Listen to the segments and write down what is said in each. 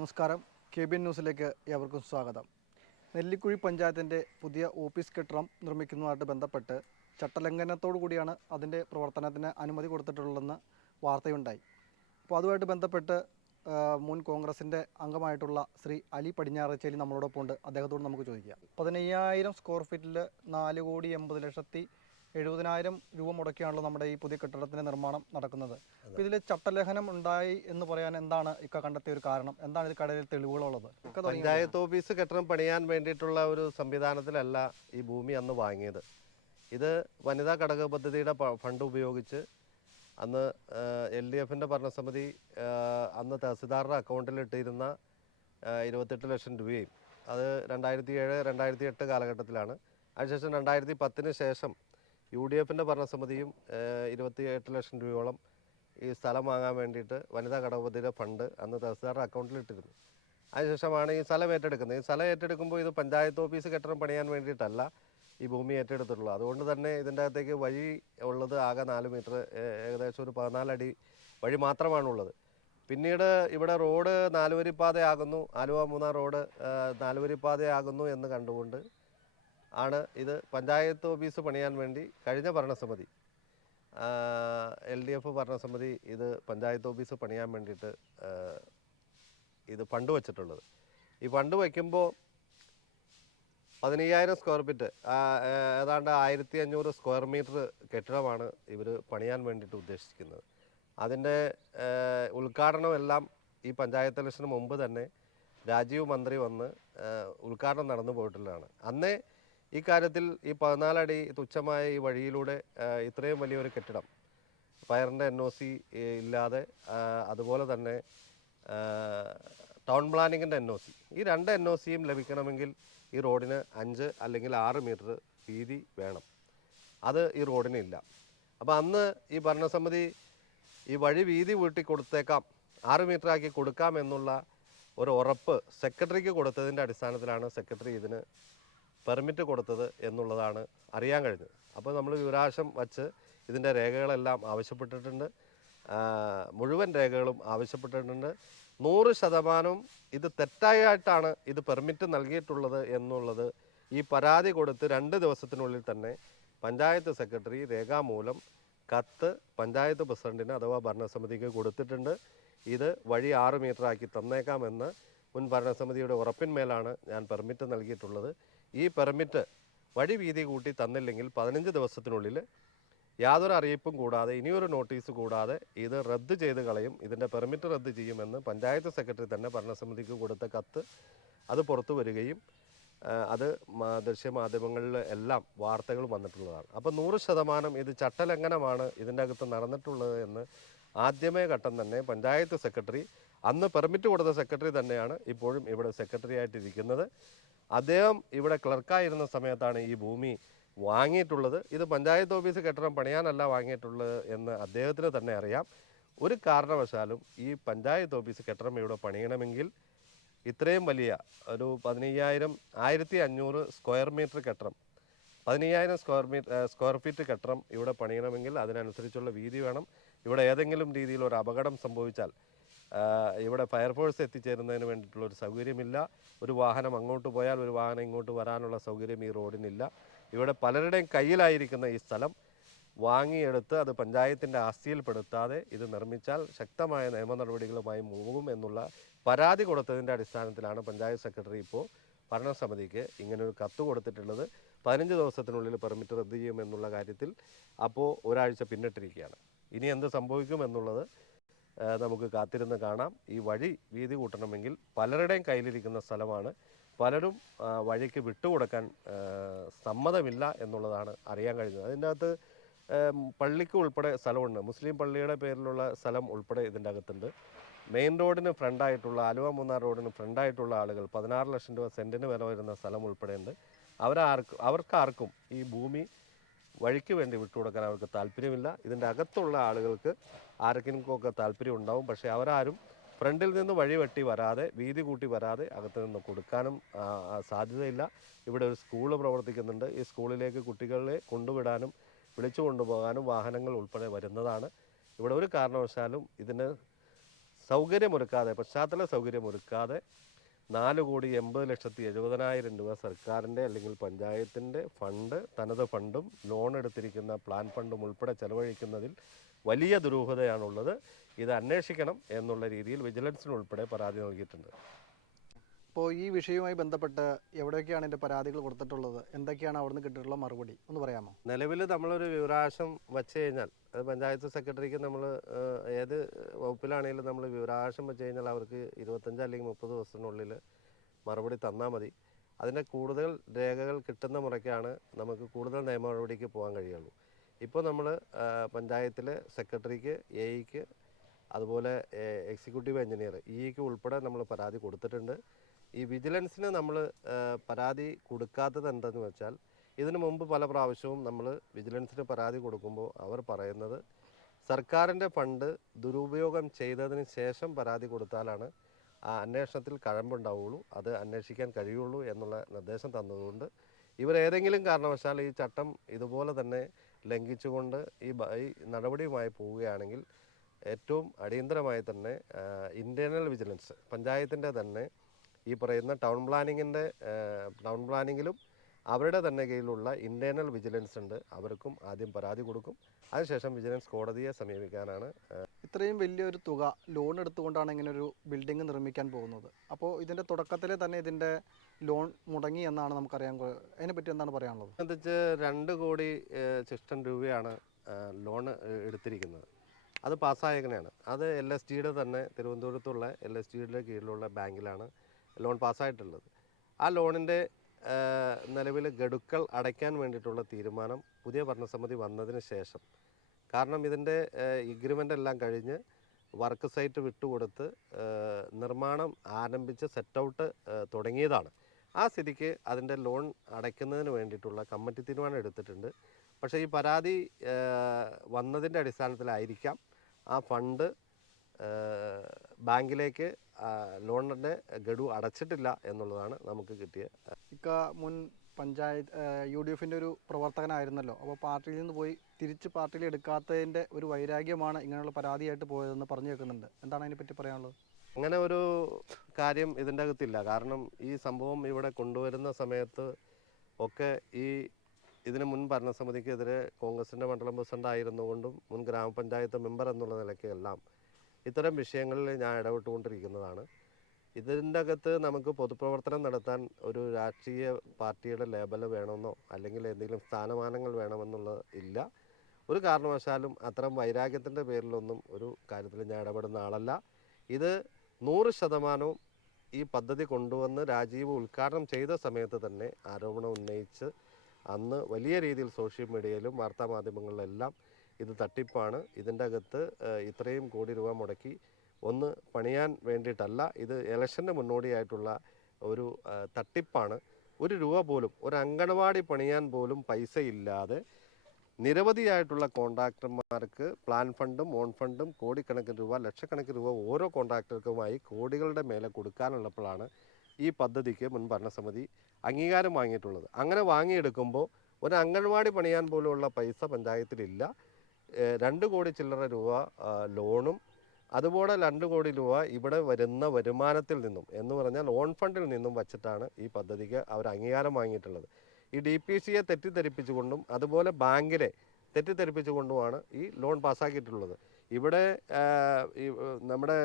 നമസ്കാരം. KBN ന്യൂസിലേക്ക് ഏവർക്കും സ്വാഗതം. നെല്ലിക്കുഴി പഞ്ചായത്തിൻ്റെ പുതിയ ഓഫീസ് കെട്ടിടം നിർമ്മിക്കുന്നതുമായിട്ട് ബന്ധപ്പെട്ട് ചട്ടലംഘനത്തോടു കൂടിയാണ് അതിൻ്റെ പ്രവർത്തനത്തിന് അനുമതി കൊടുത്തിട്ടുള്ളതെന്ന് വാർത്തയുണ്ടായി. അപ്പോൾ അതുമായിട്ട് ബന്ധപ്പെട്ട് മുൻ കോൺഗ്രസിൻ്റെ അംഗമായിട്ടുള്ള ശ്രീ അലി പടിഞ്ഞാറേച്ചേരി നമ്മളോടൊപ്പം ഉണ്ട്. അദ്ദേഹത്തോട് നമുക്ക് ചോദിക്കാം. 15,000 സ്ക്വയർ ഫീറ്റിൽ 4,80,70,000 രൂപ മുടക്കിയാണല്ലോ നമ്മുടെ ഈ പുതിയ കെട്ടിടത്തിൻ്റെ നിർമ്മാണം നടക്കുന്നത്. അപ്പോൾ ഇതിൽ ചട്ടലംഘനം ഉണ്ടായി എന്ന് പറയാൻ എന്താണ് കണ്ടെത്തിയ ഒരു കാരണം? എന്താണ് ഇത് കടയിൽ തെളിവുകളുള്ളത്? പഞ്ചായത്ത് ഓഫീസ് കെട്ടിടം പണിയാൻ വേണ്ടിയിട്ടുള്ള ഒരു സംവിധാനത്തിലല്ല ഈ ഭൂമി അന്ന് വാങ്ങിയത്. ഇത് വനിതാ ഘടക പദ്ധതിയുടെ ഫണ്ട് ഉപയോഗിച്ച് അന്ന് LDFിൻ്റെ ഭരണസമിതി അന്ന് തഹസിൽദാറുടെ അക്കൗണ്ടിലിട്ടിരുന്ന 28 ലക്ഷം രൂപയും അത് 2007-2008 കാലഘട്ടത്തിലാണ്. അതിനുശേഷം 2010 ശേഷം UDFിൻ്റെ ഭരണസമിതിയും 28 ലക്ഷം രൂപയോളം ഈ സ്ഥലം വാങ്ങാൻ വേണ്ടിയിട്ട് വനിതാ ഘടക പദ്ധതിയുടെ ഫണ്ട് അന്ന് തഹസിൽദാറുടെ അക്കൗണ്ടിലിട്ടിരുന്നു. അതിനുശേഷമാണ് ഈ സ്ഥലം ഏറ്റെടുക്കുന്നത്. ഈ സ്ഥലം ഏറ്റെടുക്കുമ്പോൾ ഇത് പഞ്ചായത്ത് ഓഫീസ് കെട്ടിടം പണിയാൻ വേണ്ടിയിട്ടല്ല ഈ ഭൂമി ഏറ്റെടുത്തിട്ടുള്ളത്. അതുകൊണ്ട് തന്നെ ഇതിൻ്റെ അകത്തേക്ക് വഴി ഉള്ളത് ആകെ 4 മീറ്റർ, ഏകദേശം ഒരു 14 അടി വഴി മാത്രമാണുള്ളത്. പിന്നീട് ഇവിടെ റോഡ് 4 വരിപ്പാതയാകുന്നു, ആലുവ മൂന്നാർ റോഡ് 4 വരിപ്പാതയാകുന്നു എന്ന് കണ്ടുകൊണ്ട് ആണ് ഇത് പഞ്ചായത്ത് ഓഫീസ് പണിയാൻ വേണ്ടി കഴിഞ്ഞ ഭരണസമിതി LDF ഭരണസമിതി ഇത് പഞ്ചായത്ത് ഓഫീസ് പണിയാൻ വേണ്ടിയിട്ട് ഇത് ഫണ്ട് വച്ചിട്ടുള്ളത്. ഈ ഫണ്ട് വയ്ക്കുമ്പോൾ 15,000 സ്ക്വയർ ഫീറ്റ്, ഏതാണ്ട് 1,500 സ്ക്വയർ മീറ്റർ കെട്ടിടമാണ് ഇവർ പണിയാൻ വേണ്ടിയിട്ട് ഉദ്ദേശിക്കുന്നത്. അതിൻ്റെ ഉദ്ഘാടനമെല്ലാം ഈ പഞ്ചായത്ത് ഇലക്ഷന് മുമ്പ് തന്നെ രാജീവ് മന്ത്രി വന്ന് ഉദ്ഘാടനം നടന്നു പോയിട്ടുള്ളതാണ്. അന്നേ ഈ കാര്യത്തിൽ ഈ 14 അടി തുച്ഛമായ ഈ വഴിയിലൂടെ ഇത്രയും വലിയൊരു കെട്ടിടം ഫയറിൻ്റെ NOC ഇല്ലാതെ, അതുപോലെ തന്നെ ടൗൺ പ്ലാനിങ്ങിൻ്റെ NOC, ഈ 2 NOCയും ലഭിക്കണമെങ്കിൽ ഈ റോഡിന് 5 അല്ലെങ്കിൽ 6 മീറ്റർ വീതി വേണം. അത് ഈ റോഡിനില്ല. അപ്പോൾ അന്ന് ഈ ഭരണസമിതി ഈ വഴി വീതി കൂട്ടി കൊടുത്തേക്കാം, 6 മീറ്റർ ആക്കി കൊടുക്കാം എന്നുള്ള ഒരു ഉറപ്പ് സെക്രട്ടറിക്ക് കൊടുത്തതിൻ്റെ അടിസ്ഥാനത്തിലാണ് സെക്രട്ടറി ഇതിന് പെർമിറ്റ് കൊടുത്തത് എന്നുള്ളതാണ് അറിയാൻ കഴിഞ്ഞത്. അപ്പോൾ നമ്മൾ വിവരാവകാശം വച്ച് ഇതിൻ്റെ രേഖകളെല്ലാം ആവശ്യപ്പെട്ടിട്ടുണ്ട്, മുഴുവൻ രേഖകളും ആവശ്യപ്പെട്ടിട്ടുണ്ട്. 100% ഇത് തെറ്റായിട്ടാണ് ഇത് പെർമിറ്റ് നൽകിയിട്ടുള്ളത് എന്നുള്ളത് ഈ പരാതി കൊടുത്ത് 2 ദിവസത്തിനുള്ളിൽ തന്നെ പഞ്ചായത്ത് സെക്രട്ടറി രേഖാമൂലം കത്ത് പഞ്ചായത്ത് പ്രസിഡന്റിന് അഥവാ ഭരണസമിതിക്ക് കൊടുത്തിട്ടുണ്ട്. ഇത് വഴി 6 മീറ്റർ ആക്കി തന്നേക്കാമെന്ന് മുൻ ഭരണസമിതിയുടെ ഉറപ്പിന്മേലാണ് ഞാൻ പെർമിറ്റ് നൽകിയിട്ടുള്ളത്. ഈ പെർമിറ്റ് വഴി വീതി കൂട്ടി തന്നില്ലെങ്കിൽ 15 ദിവസത്തിനുള്ളിൽ യാതൊരു അറിയിപ്പും കൂടാതെ, ഇനിയൊരു നോട്ടീസ് കൂടാതെ ഇത് റദ്ദ് ചെയ്ത് കളയും, ഇതിൻ്റെ പെർമിറ്റ് റദ്ദ് ചെയ്യുമെന്ന് പഞ്ചായത്ത് സെക്രട്ടറി തന്നെ ഭരണസമിതിക്ക് കൊടുത്ത കത്ത് അത് പുറത്തു വരികയും അത് ദൃശ്യമാധ്യമങ്ങളിൽ എല്ലാം വാർത്തകൾ വന്നിട്ടുള്ളതാണ്. അപ്പോൾ 100% ഇത് ചട്ടലംഘനമാണ് ഇതിൻ്റെ അകത്ത് നടന്നിട്ടുള്ളത് എന്ന് ആദ്യമേ ഘട്ടം തന്നെ പഞ്ചായത്ത് സെക്രട്ടറി, അന്ന് പെർമിറ്റ് കൊടുത്ത സെക്രട്ടറി തന്നെയാണ് ഇപ്പോഴും ഇവിടെ സെക്രട്ടറി ആയിട്ടിരിക്കുന്നത്. അദ്ദേഹം ഇവിടെ ക്ലർക്കായിരുന്ന സമയത്താണ് ഈ ഭൂമി വാങ്ങിയിട്ടുള്ളത്. ഇത് പഞ്ചായത്ത് ഓഫീസ് കെട്ടിടം പണിയാനല്ല വാങ്ങിയിട്ടുള്ളത് എന്ന് അദ്ദേഹത്തിന് തന്നെ അറിയാം. ഒരു കാരണവശാലും ഈ പഞ്ചായത്ത് ഓഫീസ് കെട്ടിടം ഇവിടെ പണിയണമെങ്കിൽ ഇത്രയും വലിയ ഒരു 1,500 സ്ക്വയർ മീറ്റർ കെട്ടിടം, 15,000 സ്ക്വയർ ഫീറ്റ് കെട്ടിടം ഇവിടെ പണിയണമെങ്കിൽ അതിനനുസരിച്ചുള്ള വീതി വേണം. ഇവിടെ ഏതെങ്കിലും രീതിയിൽ ഒരു അപകടം സംഭവിച്ചാൽ ഇവിടെ ഫയർഫോഴ്സ് എത്തിച്ചേരുന്നതിന് വേണ്ടിയിട്ടുള്ളൊരു സൗകര്യമില്ല. ഒരു വാഹനം അങ്ങോട്ട് പോയാൽ ഒരു വാഹനം ഇങ്ങോട്ട് വരാനുള്ള സൗകര്യം ഈ റോഡിനില്ല. ഇവിടെ പലരുടെയും കയ്യിലായിരിക്കുന്ന ഈ സ്ഥലം വാങ്ങിയെടുത്ത് അത് പഞ്ചായത്തിൻ്റെ ആസ്തിയിൽപ്പെടുത്താതെ ഇത് നിർമ്മിച്ചാൽ ശക്തമായ നിയമ നടപടികളുമായി പോകും എന്നുള്ള പരാതി കൊടുത്തതിൻ്റെ അടിസ്ഥാനത്തിലാണ് പഞ്ചായത്ത് സെക്രട്ടറി ഇപ്പോൾ ഭരണസമിതിക്ക് ഇങ്ങനൊരു കത്ത് കൊടുത്തിട്ടുള്ളത്. 15 ദിവസത്തിനുള്ളിൽ പെർമിറ്റ് റദ്ദ് ചെയ്യുമെന്നുള്ള കാര്യത്തിൽ അപ്പോൾ ഒരാഴ്ച പിന്നിട്ടിരിക്കുകയാണ്. ഇനി എന്ത് സംഭവിക്കുമെന്നുള്ളത് നമുക്ക് കാത്തിരുന്ന് കാണാം. ഈ വഴി വീതി കൂട്ടണമെങ്കിൽ പലരുടെയും കയ്യിലിരിക്കുന്ന സ്ഥലമാണ്, പലരും വഴിക്ക് വിട്ടുകൊടുക്കാൻ സമ്മതമില്ല എന്നുള്ളതാണ് അറിയാൻ കഴിഞ്ഞത്. അതിൻ്റെ അകത്ത് പള്ളിക്ക് ഉൾപ്പെടെ സ്ഥലമുണ്ട്, മുസ്ലിം പള്ളിയുടെ പേരിലുള്ള സ്ഥലം ഉൾപ്പെടെ ഇതിൻ്റെ അകത്തുണ്ട്. മെയിൻ റോഡിന് ഫ്രണ്ടായിട്ടുള്ള ആലുവ മൂന്നാർ റോഡിന് ഫ്രണ്ടായിട്ടുള്ള ആളുകൾ 16 ലക്ഷം രൂപ സെൻറ്റിന് വില വരുന്ന സ്ഥലം ഉൾപ്പെടെയുണ്ട്. അവർക്കാർക്കും ഈ ഭൂമി വഴിക്ക് വേണ്ടി വിട്ടുകൊടുക്കാൻ അവർക്ക് താല്പര്യമില്ല. ഇതിൻ്റെ അകത്തുള്ള ആളുകൾക്ക് ആർക്കെങ്കിലുമൊക്കെ താല്പര്യം ഉണ്ടാവും, പക്ഷേ അവരാരും ഫ്രണ്ടിൽ നിന്ന് വഴി വെട്ടി വരാതെ, വീതി കൂട്ടി വരാതെ അകത്ത് നിന്ന് കൊടുക്കാനും സാധ്യതയില്ല. ഇവിടെ ഒരു സ്കൂൾ പ്രവർത്തിക്കുന്നുണ്ട്. ഈ സ്കൂളിലേക്ക് കുട്ടികളെ കൊണ്ടുവിടാനും വിളിച്ചു കൊണ്ടുപോകാനും വാഹനങ്ങൾ ഉൾപ്പെടെ വരുന്നതാണ്. ഇവിടെ ഒരു കാരണവശാലും ഇതിന് സൗകര്യമൊരുക്കാതെ, പശ്ചാത്തല സൗകര്യമൊരുക്കാതെ 4,80,70,000 രൂപ സർക്കാരിൻ്റെ അല്ലെങ്കിൽ പഞ്ചായത്തിൻ്റെ ഫണ്ട്, തനത് ഫണ്ടും ലോൺ എടുത്തിരിക്കുന്ന പ്ലാൻ ഫണ്ടും ഉൾപ്പെടെ ചെലവഴിക്കുന്നതിൽ വലിയ ദുരൂഹതയാണുള്ളത്. ഇത് അന്വേഷിക്കണം എന്നുള്ള രീതിയിൽ വിജിലൻസിനുൾപ്പെടെ പരാതി നൽകിയിട്ടുണ്ട്. അപ്പോൾ ഈ വിഷയവുമായി ബന്ധപ്പെട്ട് എവിടെയൊക്കെയാണ് എൻ്റെ പരാതികൾ കൊടുത്തിട്ടുള്ളത്, എന്തൊക്കെയാണ് അവിടുന്ന് കിട്ടിയിട്ടുള്ള മറുപടി ഒന്ന് പറയാമോ? നിലവിൽ നമ്മളൊരു വിവരാവകാശം വച്ചു കഴിഞ്ഞാൽ അത് പഞ്ചായത്ത് സെക്രട്ടറിക്ക് നമ്മൾ ഏത് വകുപ്പിലാണെങ്കിലും നമ്മൾ വിവരാവകാശം വെച്ച് കഴിഞ്ഞാൽ അവർക്ക് 25 അല്ലെങ്കിൽ 30 ദിവസത്തിനുള്ളിൽ മറുപടി തന്നാൽ മതി. അതിൻ്റെ കൂടുതൽ രേഖകൾ കിട്ടുന്ന മുറയ്ക്കാണ് നമുക്ക് കൂടുതൽ നിയമ നടപടിക്ക് പോകാൻ കഴിയുള്ളൂ. ഇപ്പോൾ നമ്മൾ പഞ്ചായത്തിലെ സെക്രട്ടറിക്ക്, എഇക്ക്, അതുപോലെ എക്സിക്യൂട്ടീവ് എഞ്ചിനീയർ, ഇഇക്ക് ഉൾപ്പെടെ നമ്മൾ പരാതി കൊടുത്തിട്ടുണ്ട്. ഈ വിജിലൻസിന് നമ്മൾ പരാതി കൊടുക്കാത്തത് എന്തെന്ന് വെച്ചാൽ, ഇതിനു മുമ്പ് പല പ്രാവശ്യവും നമ്മൾ വിജിലൻസിന് പരാതി കൊടുക്കുമ്പോൾ അവർ പറയുന്നത് സർക്കാരിൻ്റെ ഫണ്ട് ദുരുപയോഗം ചെയ്തതിന് ശേഷം പരാതി കൊടുത്താലാണ് ആ അന്വേഷണത്തിൽ കഴമ്പുണ്ടാവുള്ളൂ, അത് അന്വേഷിക്കാൻ കഴിയുള്ളൂ എന്നുള്ള നിർദ്ദേശം തന്നതുകൊണ്ട് ഇവരേതെങ്കിലും കാരണവശാൽ ഈ ചട്ടം ഇതുപോലെ തന്നെ ലംഘിച്ചുകൊണ്ട് ഈ നടപടിയുമായി പോവുകയാണെങ്കിൽ ഏറ്റവും അടിയന്തരമായി തന്നെ ഇൻറ്റേർണൽ വിജിലൻസ്, പഞ്ചായത്തിൻ്റെ തന്നെ ഈ പറയുന്ന ടൗൺ പ്ലാനിങ്ങിലും അവരുടെ തന്നെ കീഴിലുള്ള ഇൻറ്റേർണൽ വിജിലൻസ് ഉണ്ട്, അവർക്കും ആദ്യം പരാതി കൊടുക്കും. അതിനുശേഷം വിജിലൻസ് കോടതിയെ സമീപിക്കാനാണ്. ഇത്രയും വലിയൊരു തുക ലോൺ എടുത്തുകൊണ്ടാണ് ഇങ്ങനെ ഒരു ബിൽഡിംഗ് നിർമ്മിക്കാൻ പോകുന്നത്. അപ്പോൾ ഇതിൻ്റെ തുടക്കത്തിലെ തന്നെ ഇതിൻ്റെ ലോൺ മുടങ്ങി എന്നാണ് നമുക്കറിയാൻ. അതിനെപ്പറ്റി എന്താണ് പറയാനുള്ളത്? സംബന്ധിച്ച് 2 കോടി ചിഷ്ടം രൂപയാണ് ലോൺ എടുത്തിരിക്കുന്നത്. അത് പാസ്സായേക്കണെയാണ്. അത് LSTയുടെ തന്നെ തിരുവനന്തപുരത്തുള്ള LSTയുടെ കീഴിലുള്ള ബാങ്കിലാണ് ലോൺ പാസ്സായിട്ടുള്ളത്. ആ ലോണിൻ്റെ നിലവിൽ ഗഡുക്കൾ അടയ്ക്കാൻ വേണ്ടിയിട്ടുള്ള തീരുമാനം പുതിയ ഭരണസമിതി വന്നതിന് ശേഷം, കാരണം ഇതിൻ്റെ എഗ്രിമെൻ്റ് എല്ലാം കഴിഞ്ഞ് വർക്ക് സൈറ്റ് വിട്ടുകൊടുത്ത് നിർമ്മാണം ആരംഭിച്ച് സെറ്റ് തുടങ്ങിയതാണ്. ആ സ്ഥിതിക്ക് അതിൻ്റെ ലോൺ അടയ്ക്കുന്നതിന് വേണ്ടിയിട്ടുള്ള കമ്മിറ്റി തീരുമാനം എടുത്തിട്ടുണ്ട്. പക്ഷേ ഈ പരാതി വന്നതിൻ്റെ അടിസ്ഥാനത്തിലായിരിക്കാം ആ ഫണ്ട് ബാങ്കിലേക്ക് ലോണിൻ്റെ ഗഡു അടച്ചിട്ടില്ല എന്നുള്ളതാണ് നമുക്ക് കിട്ടിയ. മുൻ പഞ്ചായത്ത് UDFൻ്റെ ഒരു പ്രവർത്തകനായിരുന്നല്ലോ. അപ്പോൾ പാർട്ടിയിൽ നിന്ന് പോയി തിരിച്ച് പാർട്ടിയിൽ എടുക്കാത്തതിൻ്റെ ഒരു വൈരാഗ്യമാണ് ഇങ്ങനെയുള്ള പരാതിയായിട്ട് പോയതെന്ന് പറഞ്ഞു കേൾക്കുന്നുണ്ട്. എന്താണ് അതിനെപ്പറ്റി പറയാനുള്ളത്? അങ്ങനെ ഒരു കാര്യം ഇതിൻ്റെ അകത്തില്ല. കാരണം ഈ സംഭവം ഇവിടെ കൊണ്ടുവരുന്ന സമയത്ത് ഒക്കെ ഇതിന് മുൻ ഭരണസമിതിക്കെതിരെ കോൺഗ്രസിൻ്റെ മണ്ഡലം പ്രസിഡന്റ് ആയിരുന്നുകൊണ്ടും മുൻ ഗ്രാമപഞ്ചായത്ത് മെമ്പർ എന്നുള്ള നിലയ്ക്കെല്ലാം ഇത്തരം വിഷയങ്ങളിൽ ഞാൻ ഇടപെട്ടുകൊണ്ടിരിക്കുന്നതാണ്. ഇതിൻ്റെ അകത്ത് നമുക്ക് പൊതുപ്രവർത്തനം നടത്താൻ ഒരു രാഷ്ട്രീയ പാർട്ടിയുടെ ലേബൽ വേണമെന്നോ അല്ലെങ്കിൽ എന്തെങ്കിലും സ്ഥാനമാനങ്ങൾ വേണമെന്നുള്ളത് ഇല്ല. ഒരു കാരണവശാലും അത്തരം വൈരാഗ്യത്തിൻ്റെ പേരിലൊന്നും ഒരു കാര്യത്തിൽ ഞാൻ ഇടപെടുന്ന ആളല്ല. ഇത് 100% ഈ പദ്ധതി കൊണ്ടുവന്ന് രാജീവ് ഉദ്ഘാടനം ചെയ്ത സമയത്ത് തന്നെ ആരോപണം ഉന്നയിച്ച് അന്ന് വലിയ രീതിയിൽ സോഷ്യൽ മീഡിയയിലും വാർത്താമാധ്യമങ്ങളിലെല്ലാം ഇത് തട്ടിപ്പാണ്, ഇതിൻ്റെ അകത്ത് ഇത്രയും കോടി രൂപ മുടക്കി ഒന്ന് പണിയാൻ വേണ്ടിയിട്ടല്ല, ഇത് ഇലക്ഷന് മുന്നോടിയായിട്ടുള്ള ഒരു തട്ടിപ്പാണ്, ഒരു രൂപ പോലും ഒരു അങ്കണവാടി പണിയാൻ പോലും പൈസ ഇല്ലാതെ നിരവധിയായിട്ടുള്ള കോൺട്രാക്ടർമാർക്ക് പ്ലാൻ ഫണ്ടും ഓൺ ഫണ്ടും കോടിക്കണക്കിന് രൂപ, ലക്ഷക്കണക്കിന് രൂപ ഓരോ കോൺട്രാക്ടർക്കുമായി കോടികളുടെ മേലെ കൊടുക്കാനുള്ളപ്പോഴാണ് ഈ പദ്ധതിക്ക് മുൻ ഭരണസമിതി അംഗീകാരം വാങ്ങിയിട്ടുള്ളത്. അങ്ങനെ വാങ്ങിയെടുക്കുമ്പോൾ ഒരു അംഗൻവാടി പണിയാൻ പോലുമുള്ള പൈസ പഞ്ചായത്തിലില്ല. 2 കോടി ചില്ലറ രൂപ ലോണും അതുപോലെ 2 കോടി രൂപ ഇവിടെ വരുന്ന വരുമാനത്തിൽ നിന്നും എന്ന് പറഞ്ഞാൽ ഓൺ ഫണ്ടിൽ നിന്നും വച്ചിട്ടാണ് ഈ പദ്ധതിക്ക് അവർ അംഗീകാരം വാങ്ങിയിട്ടുള്ളത്. ഈ DPCയെ തെറ്റിദ്ധരിപ്പിച്ചുകൊണ്ടും അതുപോലെ ബാങ്കിനെ തെറ്റിദ്ധരിപ്പിച്ചുകൊണ്ടുമാണ് ഈ ലോൺ പാസ്സാക്കിയിട്ടുള്ളത്. ഇവിടെ നമ്മുടെ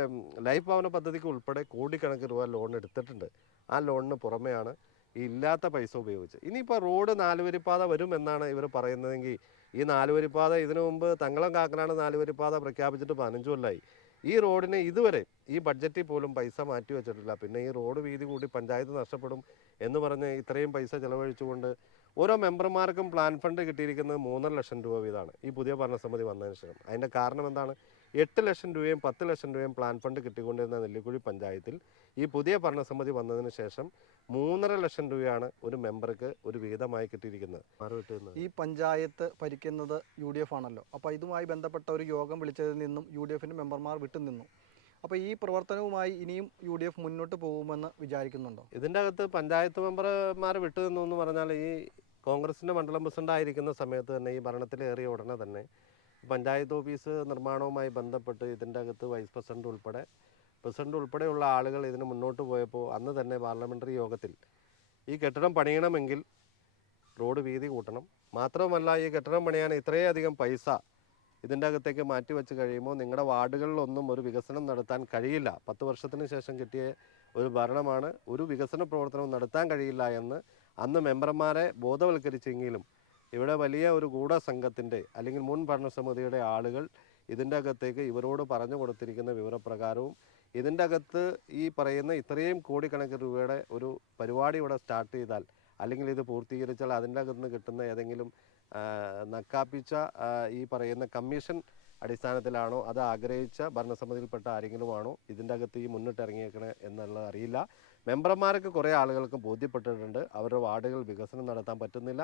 ലൈഫ് ഭവന പദ്ധതിക്ക് ഉൾപ്പെടെ കോടിക്കണക്കിന് രൂപ ലോൺ എടുത്തിട്ടുണ്ട്. ആ ലോണിന് പുറമെയാണ് ഈ ഇല്ലാത്ത പൈസ ഉപയോഗിച്ച്. ഇനിയിപ്പോൾ റോഡ് 4 വരിപ്പാത വരുമെന്നാണ് ഇവർ പറയുന്നതെങ്കിൽ ഈ 4 വരിപ്പാത ഇതിനു മുമ്പ് തങ്ങളം കാക്കനാട് 4 വരിപ്പാത പ്രഖ്യാപിച്ചിട്ട് 15 കൊല്ലമായി. ഈ റോഡിന് ഇതുവരെ ഈ ബഡ്ജറ്റിൽ പോലും പൈസ മാറ്റി വെച്ചിട്ടില്ല. പിന്നെ ഈ റോഡ് വീതി കൂടി പഞ്ചായത്ത് നഷ്ടപ്പെടും എന്ന് പറഞ്ഞ് ഇത്രയും പൈസ ചിലവഴിച്ചുകൊണ്ട് ഓരോ മെമ്പർമാർക്കും പ്ലാൻ ഫണ്ട് കിട്ടിയിരിക്കുന്നത് 3.5 ലക്ഷം രൂപ വീതമാണ് ഈ പുതിയ ഭരണസമിതി വന്നതിന് ശേഷം. അതിൻ്റെ കാരണം എന്താണ്? 8 ലക്ഷം രൂപയും 10 ലക്ഷം രൂപയും പ്ലാൻ ഫണ്ട് കിട്ടിക്കൊണ്ടിരുന്ന നെല്ലിക്കുഴി പഞ്ചായത്തിൽ ഈ പുതിയ ഭരണസമിതി വന്നതിന് ശേഷം 3.5 ലക്ഷം രൂപയാണ് ഒരു മെമ്പർക്ക് ഒരു വിഹിതമായി കിട്ടിയിരിക്കുന്നത്. ഈ പഞ്ചായത്ത് ഭരിക്കുന്നത് UDF ആണല്ലോ. അപ്പോൾ ഇതുമായി ബന്ധപ്പെട്ട ഒരു യോഗം വിളിച്ചതിൽ നിന്നും UDFൻ്റെ മെമ്പർമാർ വിട്ടുനിന്നു. അപ്പോൾ ഈ പ്രവർത്തനവുമായി ഇനിയും UDF മുന്നോട്ട് പോകുമെന്ന് വിചാരിക്കുന്നുണ്ടോ? ഇതിൻ്റെ അകത്ത് പഞ്ചായത്ത് മെമ്പർമാർ വിട്ടുനിന്നു എന്ന് പറഞ്ഞാൽ ഈ കോൺഗ്രസിൻ്റെ മണ്ഡലം പ്രസിഡന്റ് ആയിരിക്കുന്ന സമയത്ത് തന്നെ ഈ ഭരണത്തിലേറിയ ഉടനെ തന്നെ പഞ്ചായത്ത് ഓഫീസ് നിർമ്മാണവുമായി ബന്ധപ്പെട്ട് ഇതിൻ്റെ അകത്ത് വൈസ് പ്രസിഡന്റ് ഉൾപ്പെടെ പ്രസിഡന്റ് ഉൾപ്പെടെയുള്ള ആളുകൾ ഇതിന് മുന്നോട്ട് പോയപ്പോൾ അന്ന് തന്നെ പാർലമെൻ്ററി യോഗത്തിൽ ഈ കെട്ടിടം പണിയണമെങ്കിൽ റോഡ് വീതി കൂട്ടണം, മാത്രമല്ല ഈ കെട്ടിടം പണിയാൻ ഇത്രയധികം പൈസ ഇതിൻ്റെ അകത്തേക്ക് മാറ്റിവെച്ച് കഴിയുമ്പോൾ നിങ്ങളുടെ വാർഡുകളിലൊന്നും ഒരു വികസനം നടത്താൻ കഴിയില്ല. 10 വർഷത്തിന് ശേഷം കിട്ടിയ ഒരു ഭരണമാണ്, ഒരു വികസന പ്രവർത്തനവും നടത്താൻ കഴിയില്ല എന്ന് അന്ന് മെമ്പർമാരെ ബോധവൽക്കരിച്ചെങ്കിലും ഇവിടെ വലിയ ഒരു ഗൂഢസംഘത്തിൻ്റെ അല്ലെങ്കിൽ മുൻ ഭരണസമിതിയുടെ ആളുകൾ ഇതിൻ്റെ അകത്തേക്ക് ഇവരോട് പറഞ്ഞു കൊടുത്തിരിക്കുന്ന വിവരപ്രകാരവും ഇതിൻ്റെ അകത്ത് ഈ പറയുന്ന ഇത്രയും കോടിക്കണക്കിന് രൂപയുടെ ഒരു പരിപാടി ഇവിടെ സ്റ്റാർട്ട് ചെയ്താൽ അല്ലെങ്കിൽ ഇത് പൂർത്തീകരിച്ചാൽ അതിൻ്റെ അകത്ത് നിന്ന് കിട്ടുന്ന ഏതെങ്കിലും നക്കാപ്പിച്ച ഈ പറയുന്ന കമ്മീഷൻ അടിസ്ഥാനത്തിലാണോ അത് ആഗ്രഹിച്ച ഭരണസമിതിയിൽപ്പെട്ട ആരെങ്കിലുമാണോ ഇതിൻ്റെ അകത്ത് ഈ മുന്നിട്ടിറങ്ങിയേക്കണേ എന്നുള്ളത് അറിയില്ല. മെമ്പർമാർക്ക് കുറേ ആളുകൾക്ക് ബോധ്യപ്പെട്ടിട്ടുണ്ട് അവരുടെ വാർഡുകൾ വികസനം നടത്താൻ പറ്റുന്നില്ല,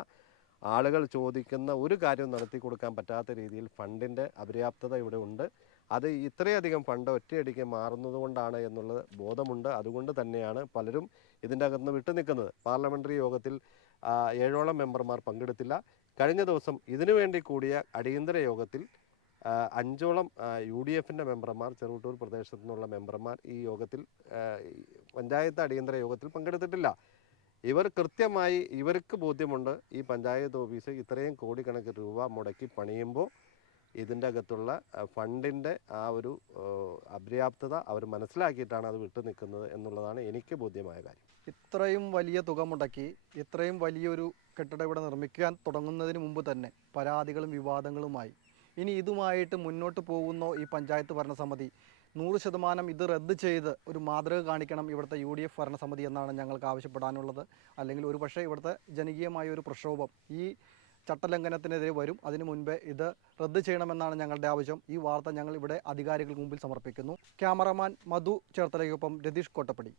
ആളുകൾ ചോദിക്കുന്ന ഒരു കാര്യവും നടത്തി കൊടുക്കാൻ പറ്റാത്ത രീതിയിൽ ഫണ്ടിൻ്റെ അപര്യാപ്തത ഇവിടെ ഉണ്ട്. അത് ഇത്രയധികം ഫണ്ട് ഒറ്റയടിക്ക് മാറുന്നത് കൊണ്ടാണ് എന്നുള്ളത് ബോധമുണ്ട്. അതുകൊണ്ട് തന്നെയാണ് പലരും ഇതിൻ്റെ അകത്ത് വിട്ടു നിൽക്കുന്നത്. പാർലമെൻ്ററി യോഗത്തിൽ 7ഓളം മെമ്പർമാർ പങ്കെടുത്തില്ല. കഴിഞ്ഞ ദിവസം ഇതിനു വേണ്ടി കൂടിയ അടിയന്തര യോഗത്തിൽ 5ഓളം UDFൻ്റെ മെമ്പർമാർ, ചെറുവട്ടൂർ പ്രദേശത്തു നിന്നുള്ള മെമ്പർമാർ ഈ യോഗത്തിൽ പഞ്ചായത്ത് അടിയന്തര യോഗത്തിൽ പങ്കെടുത്തിട്ടില്ല. ഇവർ കൃത്യമായി ഇവർക്ക് ബോധ്യമുണ്ട് ഈ പഞ്ചായത്ത് ഓഫീസ് ഇത്രയും കോടിക്കണക്കിന് രൂപ മുടക്കി പണിയുമ്പോൾ ഇതിൻ്റെ അകത്തുള്ള ഫണ്ടിൻ്റെ ആ ഒരു അപര്യാപ്തത അവർ മനസ്സിലാക്കിയിട്ടാണ് അത് വിട്ടു നിൽക്കുന്നത് എന്നുള്ളതാണ് എനിക്ക് ബോധ്യമായ കാര്യം. ഇത്രയും വലിയ തുക മുടക്കി ഇത്രയും വലിയൊരു കെട്ടിടം ഇവിടെ നിർമ്മിക്കാൻ തുടങ്ങുന്നതിന് മുമ്പ് തന്നെ പരാതികളും വിവാദങ്ങളുമായി. ഇനി ഇതുമായിട്ട് മുന്നോട്ട് പോകുന്ന ഈ പഞ്ചായത്ത് ഭരണസമിതി 100% ഇത് റദ്ദ് ചെയ്ത് ഒരു മാതൃക കാണിക്കണം ഇവിടുത്തെ UDF ഭരണസമിതി എന്നാണ് ഞങ്ങൾക്ക് ആവശ്യപ്പെടാനുള്ളത്. അല്ലെങ്കിൽ ഒരു പക്ഷേ ഇവിടുത്തെ ജനകീയമായ ഒരു പ്രക്ഷോഭം ഈ ചട്ടലംഘനത്തിനെതിരെ വരും. അതിനു മുൻപേ ഇത് റദ്ദ് ചെയ്യണമെന്നാണ് ഞങ്ങളുടെ ആവശ്യം. ഈ വാർത്ത ഞങ്ങൾ ഇവിടെ അധികാരികൾക്ക് മുമ്പിൽ സമർപ്പിക്കുന്നു. ക്യാമറമാൻ മധു ചേർത്തലയ്ക്കൊപ്പം രതീഷ് കോട്ടപ്പടി.